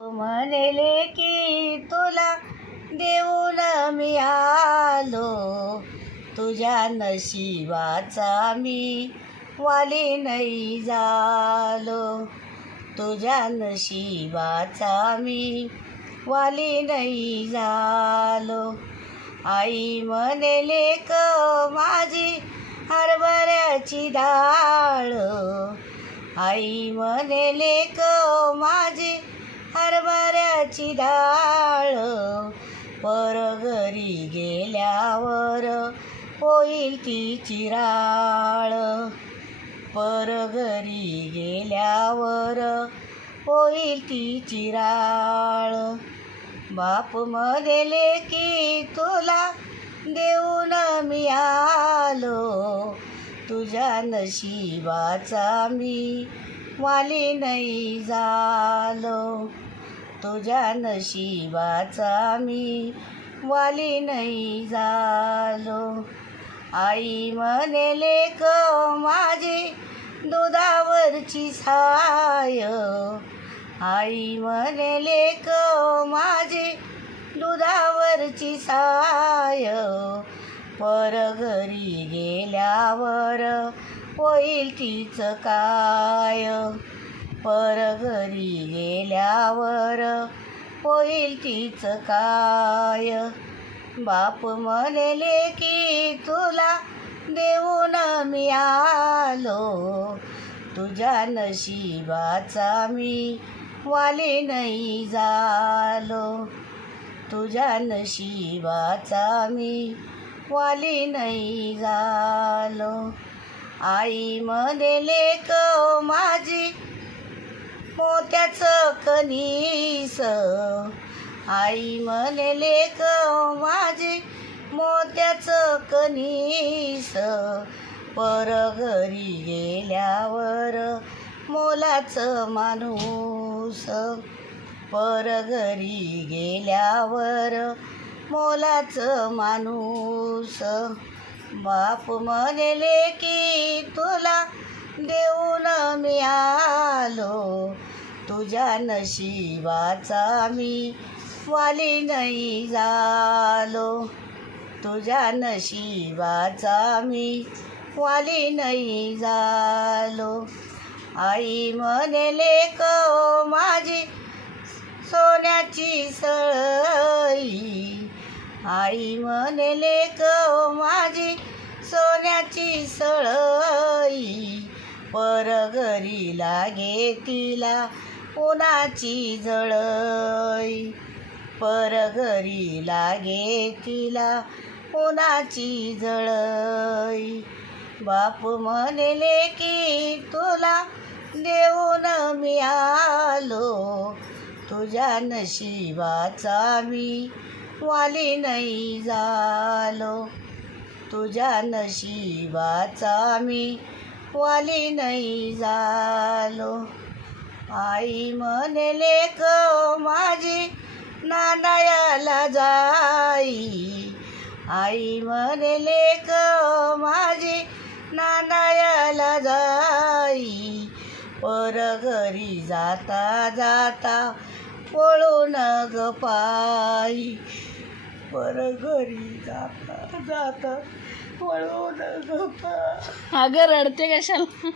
म्हणले की तुला देऊन मी आलो, तुझ्या नशिबाचा मी वाली नाही झालो, तुझ्या नशिबाचा मी वाली नाही झालो. आई म्हणले क माझी हरभऱ्याची डाळ, आई म्हणले क माझी हरभऱ्याची डाळ, पर घरी गेल्यावर होईल तिची राळ, पर घरी गेल्यावर होईल तिची राळ. बाप म्हणले की तुला देऊन मी आलो, तुझ्या नशिबाचा मी वाली नाही झालो, तुझ्या नशिबाचा मी वाली नाही झालो. आई म्हणले क माझी दुधावरची साय, आई म्हणले क माझी दुधावरची साय, पर घरी गेल्यावर होईल तीच काय, पर घरी गेल्यावर होईल तीच काय. बाप म्हणले की तुला देऊन मी आलो, तुझ्या नशिबाचा मी वाली नाही झालो, तुझ्या नशिबाचा मी वाली नाही झालो. आई म्हणले क माझी मोत्याचं कणीस, आई म्हणले क माझी मोत्याचं कणीस, पर घरी गेल्यावर मोलाचं माणूस, पर घरी गेल्यावर मोलाचं माणूस. बाप म्हणले की तुला देऊन मी आलो, तुझ्या नशिबाचा मी वाली नाही झालो, तुझ्या नशिबाचा मी वाली नाही झालो. आई म्हणले क माझी सोन्याची सळई, आई म्हणले क माझी सोन्याची सळई, पर घरी लागे तिला उन्हाची झळई, पर घरी लागे तिला उन्हाची झळई. बाप म्हणले की तुला देऊन मी आलो, तुझ्या नशिबाचा मी वाली नाही झालो, तुझ्या नशिबाचा मी वाली नाही झालो. आई म्हणले क माझी नांदायला जाई, आई म्हणले क माझी नांदायला जाई, पर घरी जाता जाता पळून ग पायी, पर घरी जाता जाता पळून ग पायी. अगं रडते कशाला?